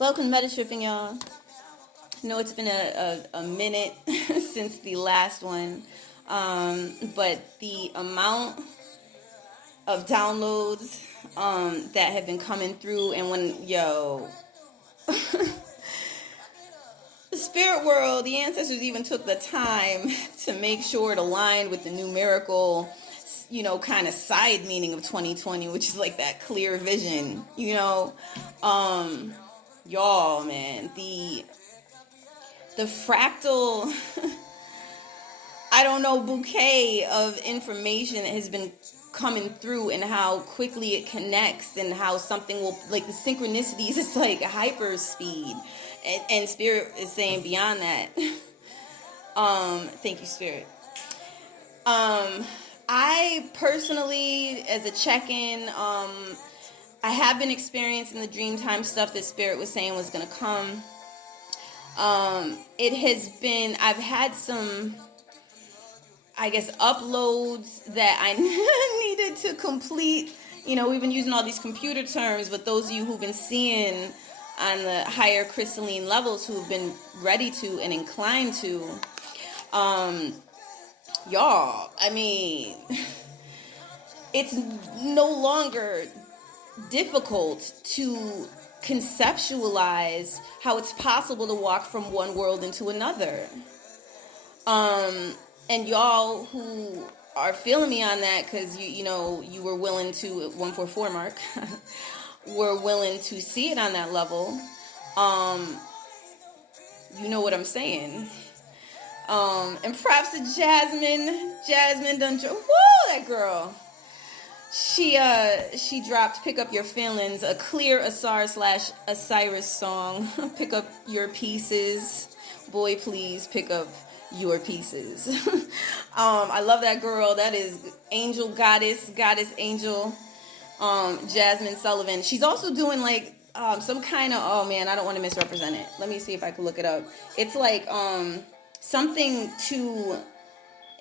Welcome to Meta Tripping, y'all. I know it's been a minute since the last one, but the amount of downloads that have been coming through, and the spirit world, the ancestors even took the time to make sure it aligned with the numerical, kind of side meaning of 2020, which is like that clear vision, y'all, man, the fractal I don't know, bouquet of information that has been coming through, and how quickly it connects, and how something will, like the synchronicities, it's like hyper speed, and spirit is saying beyond that. Thank you, spirit. I personally, as a check-in, I have been experiencing the dream time stuff that spirit was saying was going to come. It has been, I've had some, I guess, uploads that I needed to complete. We've been using all these computer terms, but those of you who've been seeing on the higher crystalline levels, who've been ready to and inclined to, y'all, I mean, it's no longer difficult to conceptualize how it's possible to walk from one world into another. And y'all who are feeling me on that, because you were willing to, 144 mark, were willing to see it on that level. You know what I'm saying. And props to Jasmine done. Woo, that girl. She dropped "Pick Up Your Feelings," a clear Asar / Osiris song. Pick up your pieces, boy, please pick up your pieces. I love that girl. That is angel, goddess angel, Jasmine Sullivan. She's also doing like some kind of, oh man, I don't want to misrepresent it. Let me see if I can look it up. It's like something to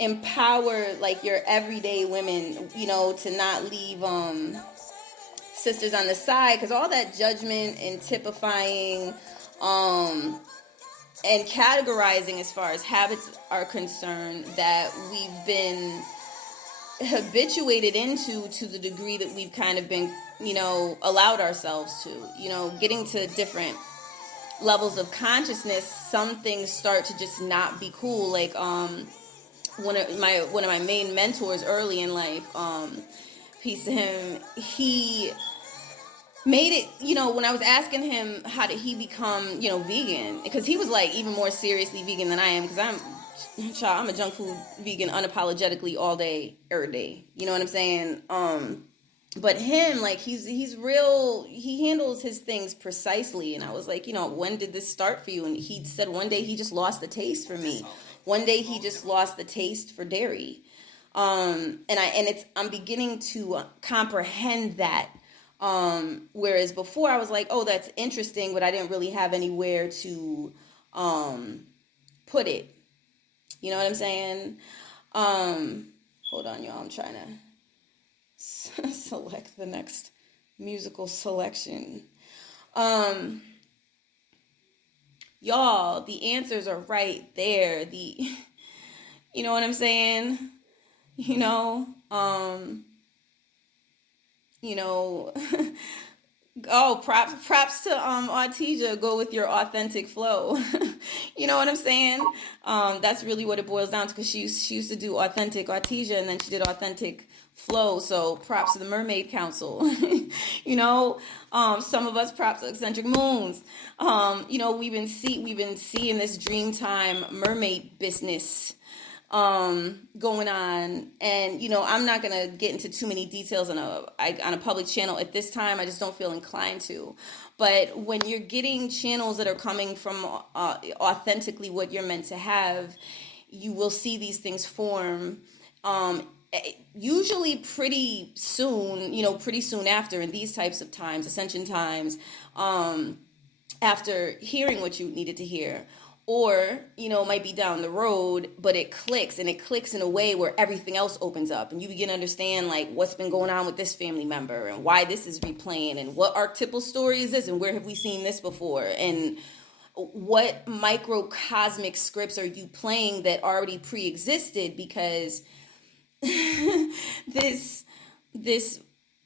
empower like your everyday women, to not leave sisters on the side, because all that judgment and typifying and categorizing as far as habits are concerned that we've been habituated into, to the degree that we've kind of been, allowed ourselves to, getting to different levels of consciousness, some things start to just not be cool. Like one of my main mentors early in life, peace to him, he made it, when I was asking him how did he become, vegan, because he was like even more seriously vegan than I am, because I'm a junk food vegan unapologetically all day, every day. You know what I'm saying? But him, like, he's real, he handles his things precisely. And I was like, when did this start for you? And he said one day he just lost the taste for me. One day he just lost the taste for dairy. I'm beginning to comprehend that. Whereas before I was like, oh, that's interesting, but I didn't really have anywhere to put it. You know what I'm saying? Hold on, y'all. I'm trying to select the next musical selection. Y'all, the answers are right there. You know what I'm saying? Oh, props to Artesia, go with your authentic flow. You know what I'm saying? That's really what it boils down to, because she used to do authentic Artesia, and then she did authentic flow. So props to the Mermaid Council. Some of us, props to Eccentric Moons. We've been seeing this Dreamtime mermaid business going on, and I'm not gonna get into too many details on a public channel at this time. I just don't feel inclined to. But when you're getting channels that are coming from authentically what you're meant to have, you will see these things form. Usually pretty soon after, in these types of times, ascension times, after hearing what you needed to hear, or it might be down the road, but it clicks, and it clicks in a way where everything else opens up, and you begin to understand like what's been going on with this family member and why this is replaying, and what archetypal story is this, and where have we seen this before, and what microcosmic scripts are you playing that already pre-existed, because this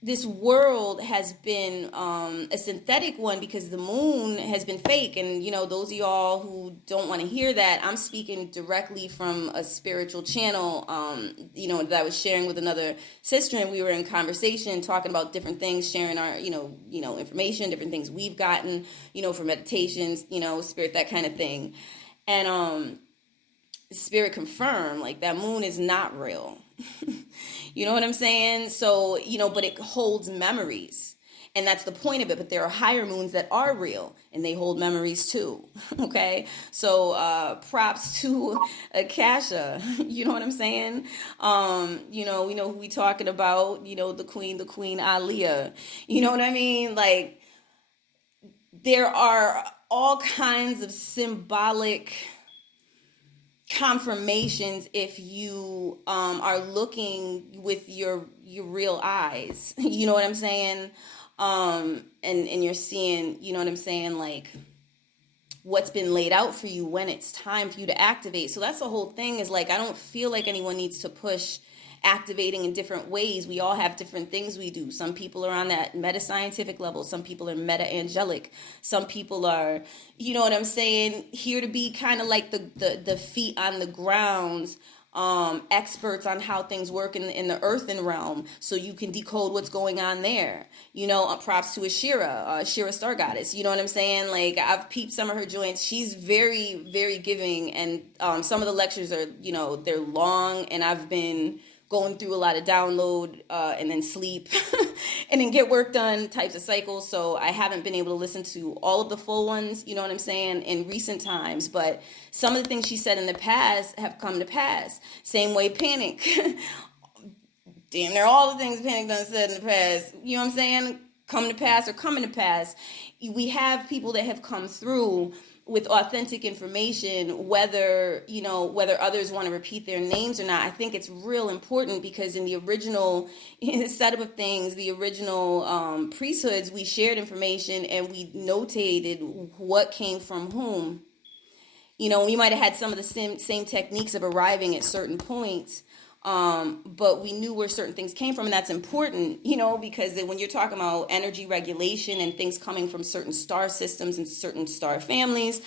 this world has been a synthetic one, because the moon has been fake. And those of y'all who don't want to hear that, I'm speaking directly from a spiritual channel that I was sharing with another sister, and we were in conversation talking about different things, sharing our information, different things we've gotten for meditations, spirit, that kind of thing. And spirit confirmed, like, that moon is not real. You know what I'm saying? So, but it holds memories. And that's the point of it. But there are higher moons that are real, and they hold memories too. Okay? So props to Akasha. You know what I'm saying? We know who we talking about, the queen Aliyah. You know what I mean? Like, there are all kinds of symbolic confirmations if you are looking with your real eyes. You know what I'm saying? And you're seeing, like, what's been laid out for you when it's time for you to activate. So that's the whole thing, is like, I don't feel like anyone needs to push activating in different ways. We all have different things we do. Some people are on that meta scientific level. Some people are meta angelic. Some people are, here to be kind of like the feet on the ground, experts on how things work in the earthen realm, so you can decode what's going on there. Props to Ashira, Star Goddess. You know what I'm saying? Like, I've peeped some of her joints. She's very, very giving, and some of the lectures are, they're long, and I've been going through a lot of download and then sleep and then get work done types of cycles. So I haven't been able to listen to all of the full ones, you know what I'm saying, in recent times. But some of the things she said in the past have come to pass. Same way Panic. Damn, they're all the things Panic done said in the past, you know what I'm saying, come to pass or coming to pass. We have people that have come through with authentic information, whether others want to repeat their names or not. I think it's real important, because in the original setup of things, the original priesthoods, we shared information and we notated what came from whom. We might have had some of the same techniques of arriving at certain points, but we knew where certain things came from, and that's important, because when you're talking about energy regulation and things coming from certain star systems and certain star families,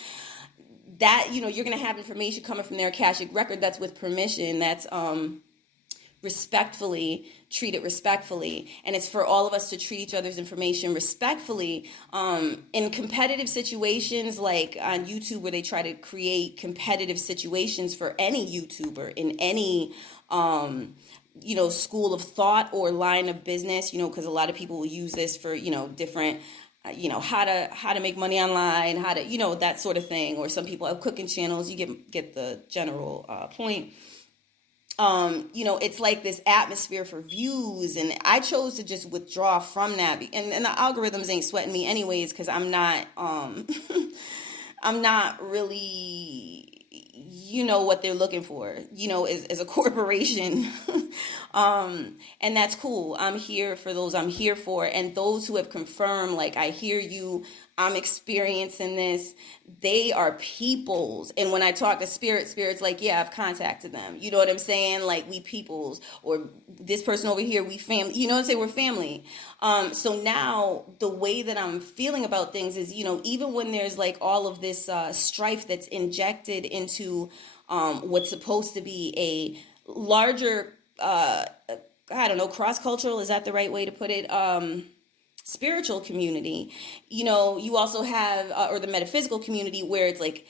that, you're going to have information coming from their Akashic record that's with permission, that's treated respectfully. And it's for all of us to treat each other's information respectfully. In competitive situations, like on YouTube, where they try to create competitive situations for any YouTuber in any school of thought or line of business, because a lot of people will use this for, different, how to make money online, how to, that sort of thing. Or some people have cooking channels. You get the general point. It's like this atmosphere for views, and I chose to just withdraw from that. And the algorithms ain't sweating me anyways, because I'm not, I'm not really, what they're looking for, as a corporation. And that's cool. I'm here for those I'm here for. And those who have confirmed, like, I hear you, I'm experiencing this, they are peoples. And when I talk to spirit's like, yeah, I've contacted them. You know what I'm saying? Like, we peoples, or this person over here, we family, you know what I'm saying? We're family. So now the way that I'm feeling about things is, even when there's like all of this strife that's injected into what's supposed to be a larger, cross-cultural, is that the right way to put it? Spiritual community, you also have, or the metaphysical community, where it's like,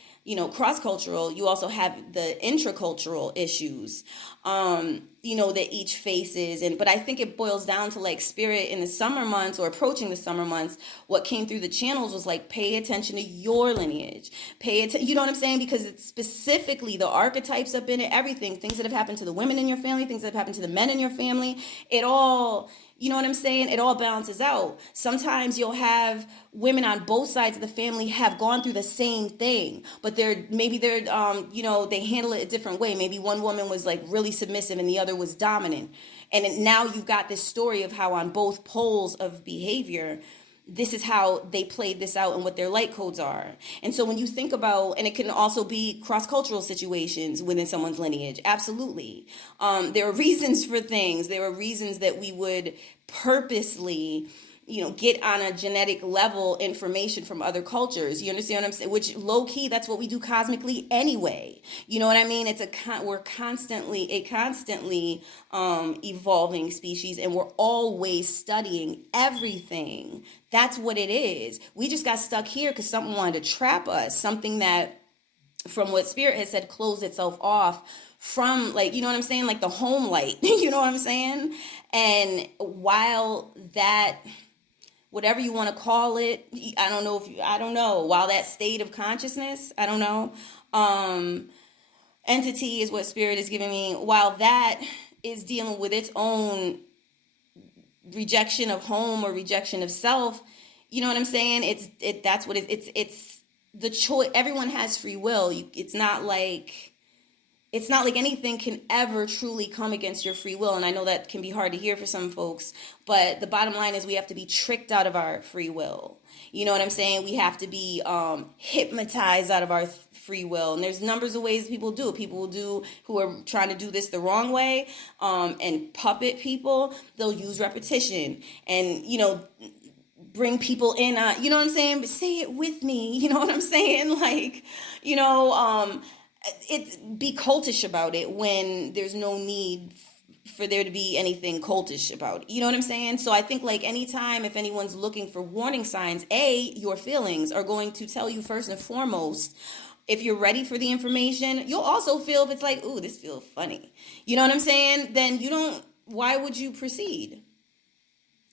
cross-cultural. You also have the intracultural issues, that each faces. But I think it boils down to, like, spirit in the summer months, or approaching the summer months, what came through the channels was like, pay attention to your lineage, you know what I'm saying? Because it's specifically the archetypes up in it, everything, things that have happened to the women in your family, things that have happened to the men in your family, it all You know what I'm saying? It all balances out. Sometimes you'll have women on both sides of the family have gone through the same thing, but they handle it a different way. Maybe one woman was like really submissive and the other was dominant. And now you've got this story of how on both poles of behavior, this is how they played this out and what their light codes are. And so when you think about, and it can also be cross-cultural situations within someone's lineage, absolutely. There are reasons for things. There are reasons that we would purposely, get on a genetic level information from other cultures. You understand what I'm saying? Which low key, that's what we do cosmically anyway. You know what I mean? We're constantly evolving species, and we're always studying everything. That's what it is. We just got stuck here because something wanted to trap us. Something that, from what Spirit has said, closed itself off from, like, you know what I'm saying? Like the home light, you know what I'm saying? And while that, whatever you want to call it, I don't know, while that state of consciousness, I don't know, entity is what Spirit is giving me, while that is dealing with its own rejection of home or rejection of self, you know what I'm saying? That's what it's the choice. Everyone has free will. It's not like anything can ever truly come against your free will. And I know that can be hard to hear for some folks, but the bottom line is we have to be tricked out of our free will. You know what I'm saying? We have to be hypnotized out of our free will. And there's numbers of ways people do it. People will do, who are trying to do this the wrong way, and puppet people. They'll use repetition and, bring people in, you know what I'm saying? But say it with me, you know what I'm saying? Like, be cultish about it when there's no need for there to be anything cultish about it. You know what I'm saying? So I think, like, anytime, if anyone's looking for warning signs, your feelings are going to tell you first and foremost. If you're ready for the information, you'll also feel if it's like, ooh, this feels funny. You know what I'm saying? Then why would you proceed?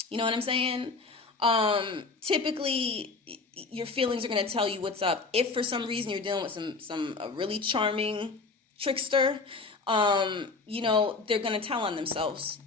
You know what I'm saying? Typically your feelings are going to tell you what's up. If for some reason you're dealing with some really charming trickster, they're going to tell on themselves.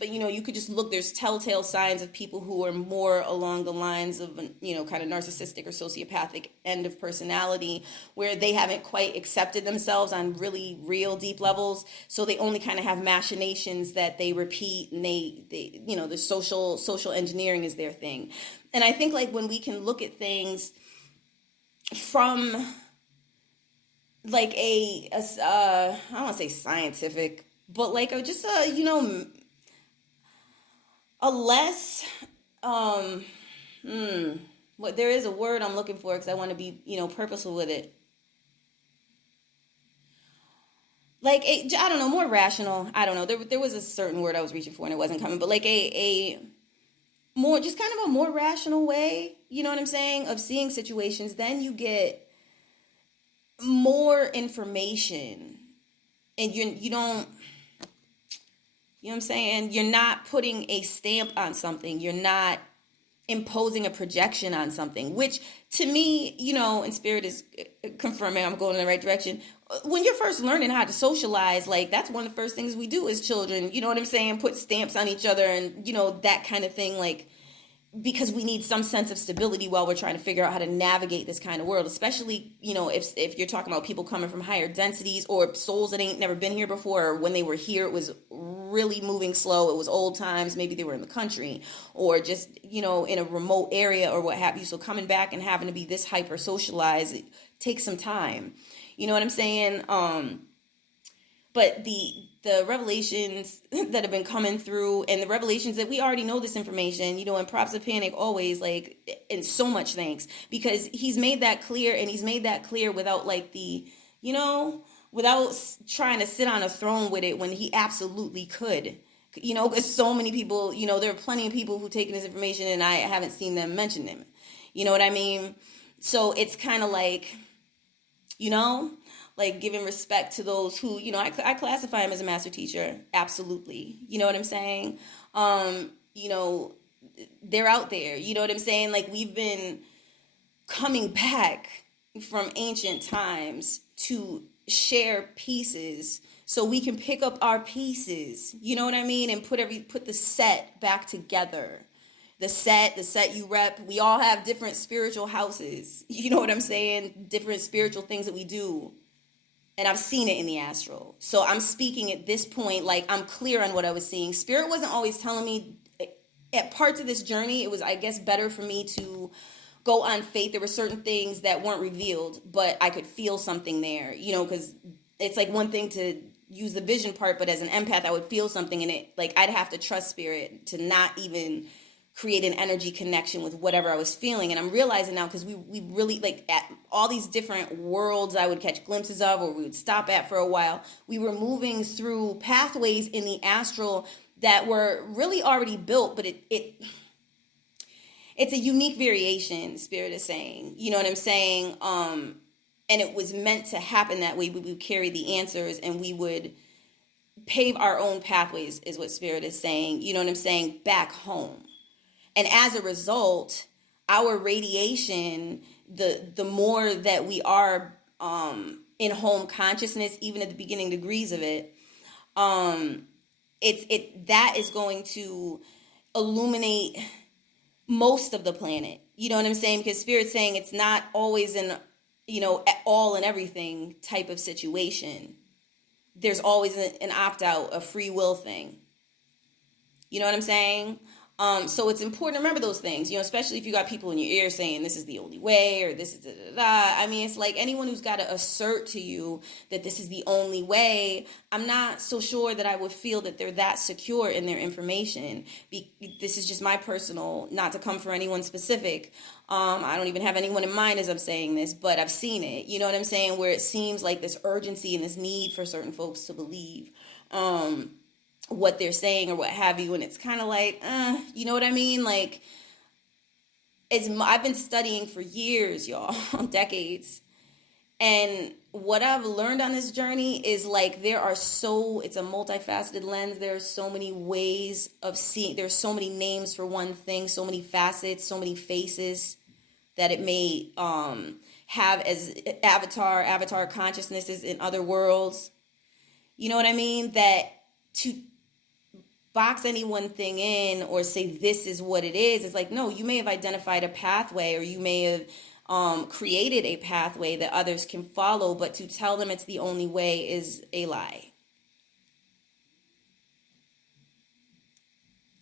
But you could just look, there's telltale signs of people who are more along the lines of, kind of narcissistic or sociopathic end of personality, where they haven't quite accepted themselves on really real deep levels. So they only kind of have machinations that they repeat, and they the social engineering is their thing. And I think, like, when we can look at things from like I don't want to say scientific, but like a less, what there is a word I'm looking for because I want to be, purposeful with it. Like I don't know, more rational. I don't know. There was a certain word I was reaching for and it wasn't coming, but like a more, just kind of a more rational way, you know what I'm saying, of seeing situations. Then you get more information, and you don't. You know what I'm saying? You're not putting a stamp on something. You're not imposing a projection on something, which to me, and Spirit is confirming I'm going in the right direction. When you're first learning how to socialize, like, that's one of the first things we do as children. You know what I'm saying? Put stamps on each other and, that kind of thing, like, because we need some sense of stability while we're trying to figure out how to navigate this kind of world, especially, if you're talking about people coming from higher densities or souls that ain't never been here before, or when they were here, it was really moving slow. It was old times. Maybe they were in the country or just, in a remote area or what have you. So coming back and having to be this hyper socialized, it takes some time. You know what I'm saying? But the revelations that have been coming through, and the revelations that we already know this information, and props of Panic always, like, and so much thanks, because he's made that clear, and he's made that clear without like without trying to sit on a throne with it when he absolutely could. Because so many people, there are plenty of people who've taken this information and I haven't seen them mention him. You know what I mean? So it's kind of like, like giving respect to those who, I classify him as a master teacher. Absolutely. You know what I'm saying? They're out there. You know what I'm saying? Like, we've been coming back from ancient times to share pieces so we can pick up our pieces, you know what I mean, and put the set back together. The set you rep. We all have different spiritual houses. You know what I'm saying? Different spiritual things that we do. And I've seen it in the astral. So I'm speaking at this point, like I'm clear on what I was seeing. Spirit wasn't always telling me at parts of this journey. It was, I guess, better for me to go on faith. There were certain things that weren't revealed, but I could feel something there, you know, because it's like one thing to use the vision part, but as an empath, I would feel something in it. Like I'd have to trust spirit to not even create an energy connection with whatever I was feeling. And I'm realizing now, because we really, like, at all these different worlds I would catch glimpses of, or we would stop at for a while, we were moving through pathways in the astral that were really already built, but it's a unique variation, Spirit is saying, you know what I'm saying? And it was meant to happen that way. We would carry the answers and we would pave our own pathways, is what Spirit is saying, you know what I'm saying, back home. And as a result, our radiation, the more that we are in home consciousness, even at the beginning degrees of it, that is going to illuminate most of the planet. You know what I'm saying? Because Spirit's saying it's not always an, you know, all and everything type of situation. There's always an opt-out, a free will thing. You know what I'm saying? So it's important to remember those things, you know, especially if you got people in your ear saying this is the only way or this is da-da-da. I mean, it's like anyone who's got to assert to you that this is the only way. I'm not so sure that I would feel that they're that secure in their information. This is just my personal, not to come for anyone specific. I don't even have anyone in mind as I'm saying this, but I've seen it. You know what I'm saying? Where it seems like this urgency and this need for certain folks to believe what they're saying or what have you, and it's kind of like, you know what I mean? Like, I've been studying for years, y'all, decades, and what I've learned on this journey is like it's a multifaceted lens. There's so many ways of seeing. There's so many names for one thing, so many facets, so many faces that it may have as avatar consciousnesses in other worlds. You know what I mean? That to box any one thing in or say this is what it is, it's like, no, you may have identified a pathway or you may have created a pathway that others can follow, but to tell them it's the only way is a lie.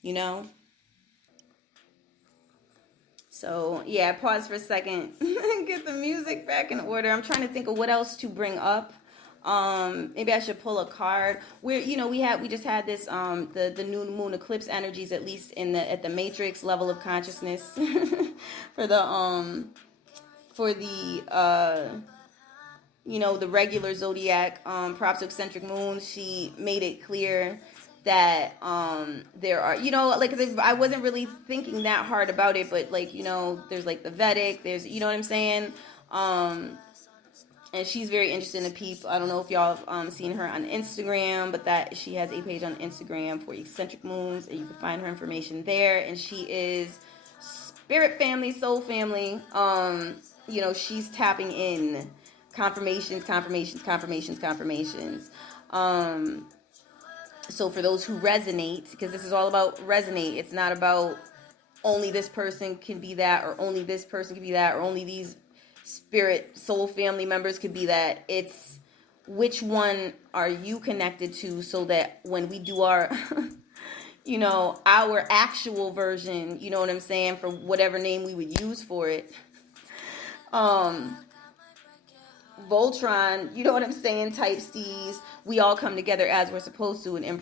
You know? So, yeah, pause for a second. Get the music back in order. I'm trying to think of what else to bring up. Maybe I should pull a card. Where, you know, we just had this the new moon eclipse energies, at least at the matrix level of consciousness for the you know, the regular zodiac props eccentric moons. She made it clear that there are, you know, like, I wasn't really thinking that hard about it, but like, you know, there's like the Vedic, there's, you know what I'm saying, and she's very interested in the peep. I don't know if y'all have seen her on Instagram, but that she has a page on Instagram for eccentric moons, and you can find her information there. And she is spirit family, soul family. You know, she's tapping in confirmations. So for those who resonate, because this is all about resonate, it's not about only this person can be that, or only this person can be that, or only these spirit soul family members could be that. It's which one are you connected to, so that when we do our you know, our actual version, you know what I'm saying, for whatever name we would use for it, Voltron, you know what I'm saying, type steez, we all come together as we're supposed to, within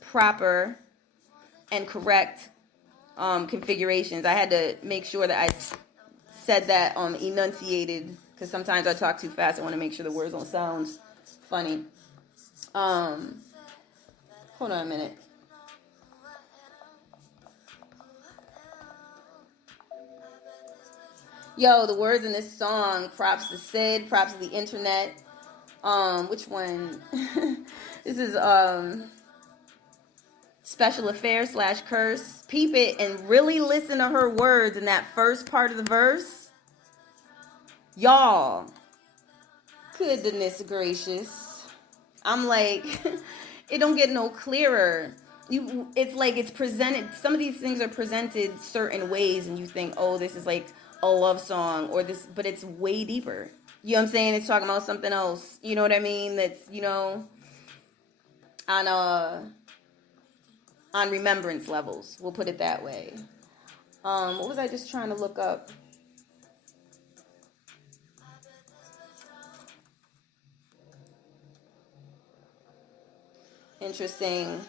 proper and correct configurations. I had to make sure that I said that enunciated, because sometimes I talk too fast. I want to make sure the words don't sound funny. Hold on a minute. Yo, the words in this song, props to Sid, props to the internet. Which one? This is Special Affairs / Curse. Peep it and really listen to her words in that first part of the verse. Y'all, Goodness gracious. I'm like, it don't get no clearer. It's like it's presented. Some of these things are presented certain ways, and you think, oh, this is like a love song or this, but it's way deeper. You know what I'm saying? It's talking about something else. You know what I mean? That's on on remembrance levels. We'll put it that way. What was I just trying to look up? Interesting.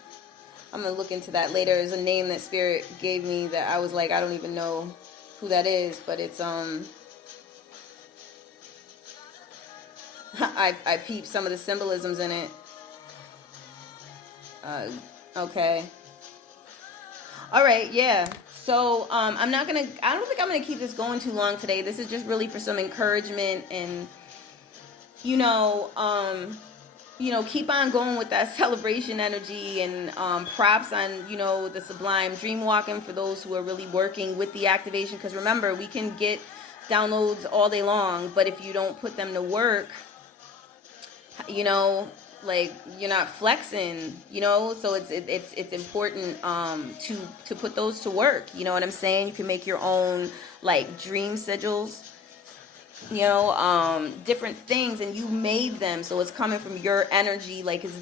I'm gonna look into that later. There's a name that Spirit gave me that I was like, I don't even know who that is, but it's I peeped some of the symbolisms in it. Okay. All right, yeah. So I don't think I'm gonna keep this going too long today. This is just really for some encouragement and you know, keep on going with that celebration energy and props on, the sublime dream walking for those who are really working with the activation. Because remember, we can get downloads all day long, but if you don't put them to work, like you're not flexing, so it's important to put those to work. You know what I'm saying? You can make your own like dream sigils, different things, and you made them, so it's coming from your energy. Like, is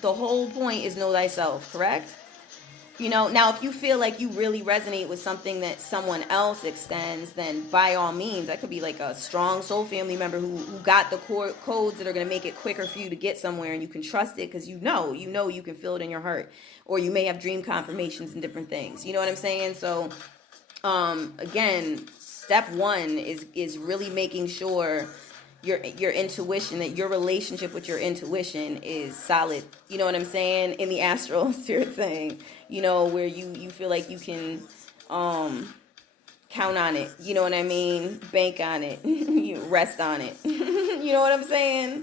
the whole point is know thyself, correct? Now if you feel like you really resonate with something that someone else extends, then by all means, that could be like a strong soul family member who got the core codes that are going to make it quicker for you to get somewhere, and you can trust it because you know you can feel it in your heart, or you may have dream confirmations and different things. You know what I'm saying? So again, step one is really making sure your intuition, that your relationship with your intuition is solid. You know what I'm saying? In the astral spirit saying, where you feel like you can count on it. You know what I mean? Bank on it. You rest on it. You know what I'm saying?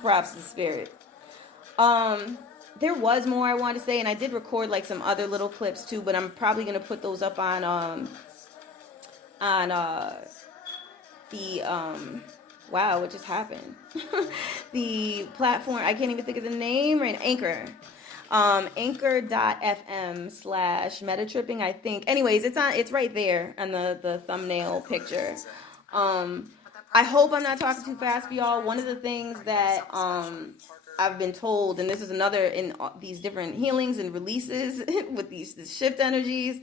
Props to spirit. There was more I wanted to say, and I did record like some other little clips too, but I'm probably gonna put those up on the wow, what just happened? The platform, I can't even think of the name right now. Anchor. Anchor.fm/metatripping, I think. Anyways, it's right there on the thumbnail picture. I hope I'm not talking too fast for y'all. One of the things that I've been told, and this is another in these different healings and releases with these shift energies,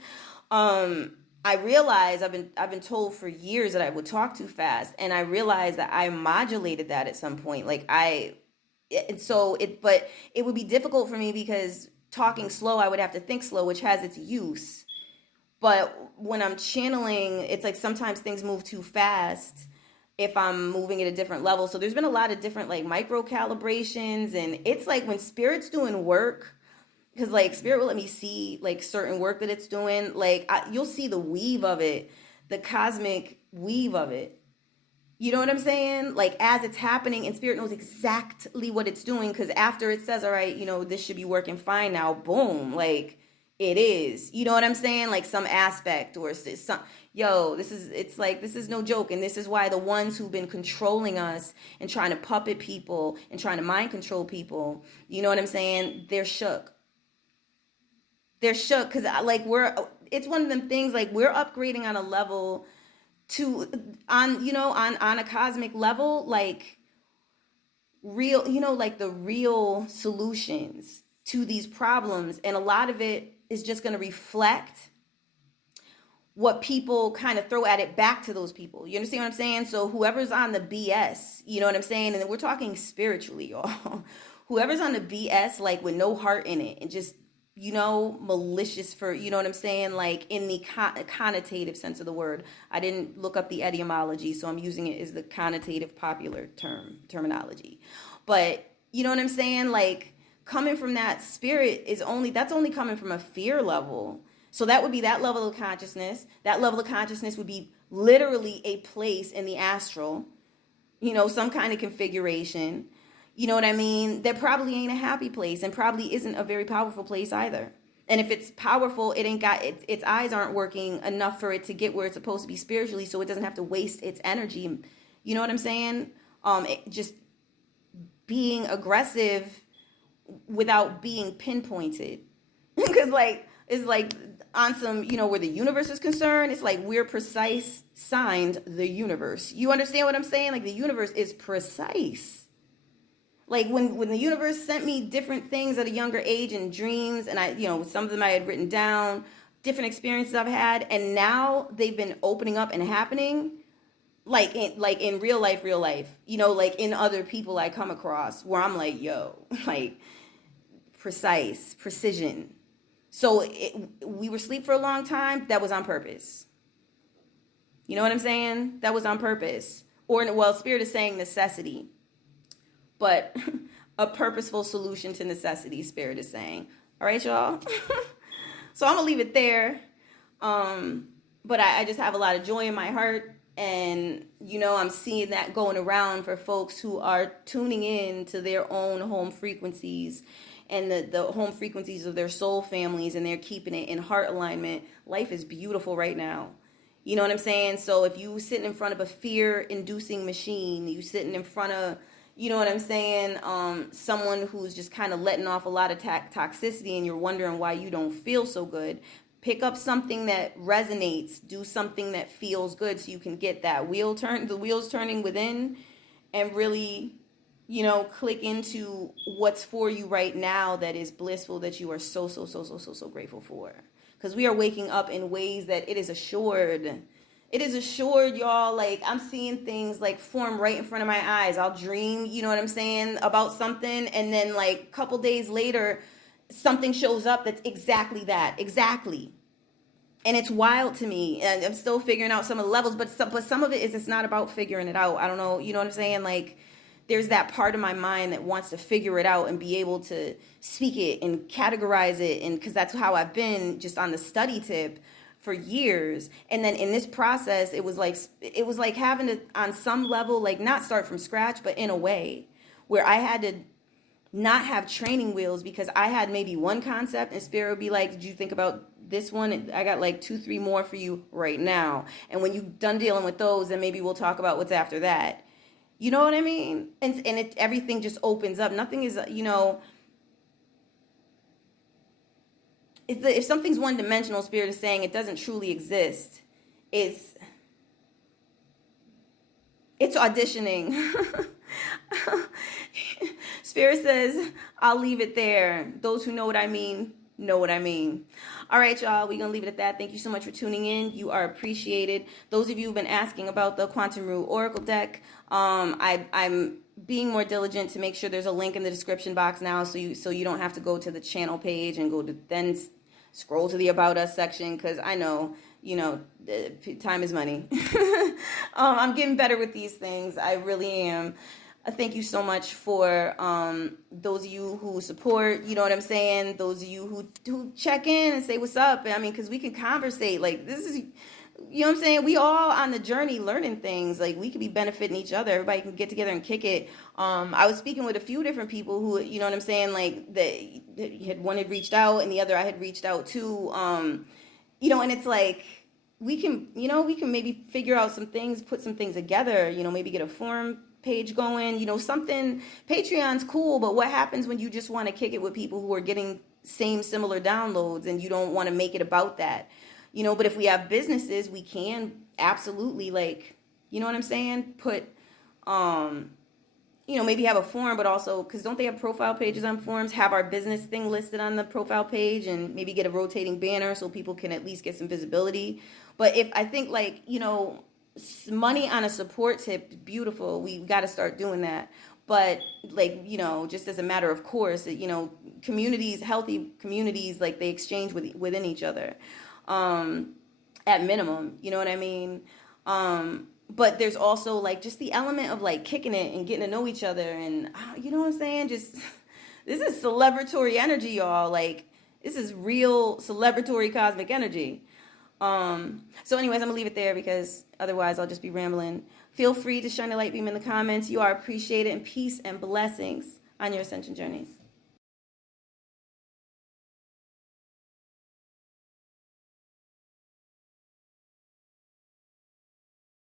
I realized I've been told for years that I would talk too fast, and I realized that I modulated that at some point. But it would be difficult for me because talking slow, I would have to think slow, which has its use. But when I'm channeling, it's like sometimes things move too fast if I'm moving at a different level. So there's been a lot of different like micro calibrations, and it's like when spirit's doing work, because like spirit will let me see like certain work that it's doing, like you'll see the weave of it, the cosmic weave of it. You know what I'm saying? Like as it's happening, and spirit knows exactly what it's doing, because after it says, all right, this should be working fine now, boom, like it is. You know what I'm saying? Like some aspect or some, this is no joke. And this is why the ones who've been controlling us and trying to puppet people and trying to mind control people, you know what I'm saying? They're shook. They're shook because it's one of them things, like we're upgrading on a level on a cosmic level, like real, like the real solutions to these problems. And a lot of it is just going to reflect what people kind of throw at it back to those people. You understand what I'm saying? So whoever's on the BS, you know what I'm saying? And then we're talking spiritually, y'all. Whoever's on the BS, like with no heart in it and just, malicious for, you know what I'm saying? Like in the connotative sense of the word. I didn't look up the etymology, so I'm using it as the connotative popular terminology. But you know what I'm saying? Like coming from that spirit that's only coming from a fear level. So that would be that level of consciousness. That level of consciousness would be literally a place in the astral, some kind of configuration. You know what I mean? That probably ain't a happy place, and probably isn't a very powerful place either. And if it's powerful, it ain't got its eyes aren't working enough for it to get where it's supposed to be spiritually, so it doesn't have to waste its energy. You know what I'm saying? just being aggressive without being pinpointed. Because like it's like on some, where the universe is concerned, it's like we're precise signed the universe. You understand what I'm saying? Like the universe is precise. Like when the universe sent me different things at a younger age and dreams, and I, some of them I had written down, different experiences I've had, and now they've been opening up and happening, like in real life, like in other people I come across, where I'm like, yo, like precision. So we were asleep for a long time. That was on purpose. You know what I'm saying? That was on purpose. Or, well, Spirit is saying necessity, but a purposeful solution to necessity, Spirit is saying. All right, y'all? So I'm going to leave it there. But I just have a lot of joy in my heart. And, I'm seeing that going around for folks who are tuning in to their own home frequencies and the home frequencies of their soul families, and they're keeping it in heart alignment. Life is beautiful right now. You know what I'm saying? So if you sitting in front of a fear-inducing machine, you sitting in front of, you know what I'm saying, someone who's just kind of letting off a lot of toxicity, and you're wondering why you don't feel so good, pick up something that resonates, do something that feels good, so you can get that the wheels turning within, and really, click into what's for you right now that is blissful, that you are so grateful for. Because we are waking up in ways that it is assured. It is assured, y'all. Like, I'm seeing things like form right in front of my eyes. I'll dream, you know what I'm saying, about something, and then like a couple days later, something shows up that's exactly that. Exactly. And it's wild to me. And I'm still figuring out some of the levels, but some of it is, it's not about figuring it out. I don't know, you know what I'm saying? Like, there's that part of my mind that wants to figure it out and be able to speak it and categorize it. And because that's how I've been just on the study tip for years. And then in this process, it was like having to, on some level, like not start from scratch, but in a way where I had to not have training wheels, because I had maybe one concept and Spirit would be like, did you think about this one? I got like 2-3 more for you right now. And when you're done dealing with those, then maybe we'll talk about what's after that. You know what I mean? And everything just opens up. Nothing is, if something's one-dimensional, Spirit is saying it doesn't truly exist. It's auditioning. Spirit says, I'll leave it there. Those who know what I mean, know what I mean. All right, y'all, we're going to leave it at that. Thank you so much for tuning in. You are appreciated. Those of you who've been asking about the Quantum Root Oracle deck, I'm being more diligent to make sure there's a link in the description box now, so you don't have to go to the channel page and go to then scroll to the About Us section, because I know, time is money. I'm getting better with these things. I really am. Thank you so much for those of you who support, you know what I'm saying? Those of you who check in and say what's up. I mean, because we can conversate. Like, this is, you know what I'm saying? We all on the journey learning things. Like, we could be benefiting each other. Everybody can get together and kick it. I was speaking with a few different people who, you know what I'm saying? Like, one had reached out and the other I had reached out to. And it's like, we can maybe figure out some things, put some things together, maybe get a forum page going, something. Patreon's cool, but what happens when you just want to kick it with people who are getting similar downloads and you don't want to make it about that? But if we have businesses, we can absolutely, like, you know what I'm saying, put maybe have a forum, but also, because don't they have profile pages on forums, have our business thing listed on the profile page, and maybe get a rotating banner so people can at least get some visibility. But if I think, like, money on a support tip, beautiful, we got to start doing that. But, like, just as a matter of course, communities, healthy communities, like, they exchange within each other, at minimum, you know what I mean? But there's also, like, just the element of, like, kicking it and getting to know each other, and you know what I'm saying? Just, this is celebratory energy, y'all. Like, this is real celebratory cosmic energy. So anyways, I'm gonna leave it there, because otherwise I'll just be rambling. Feel free to shine a light beam in the comments. You are appreciated, and peace and blessings on your ascension journey.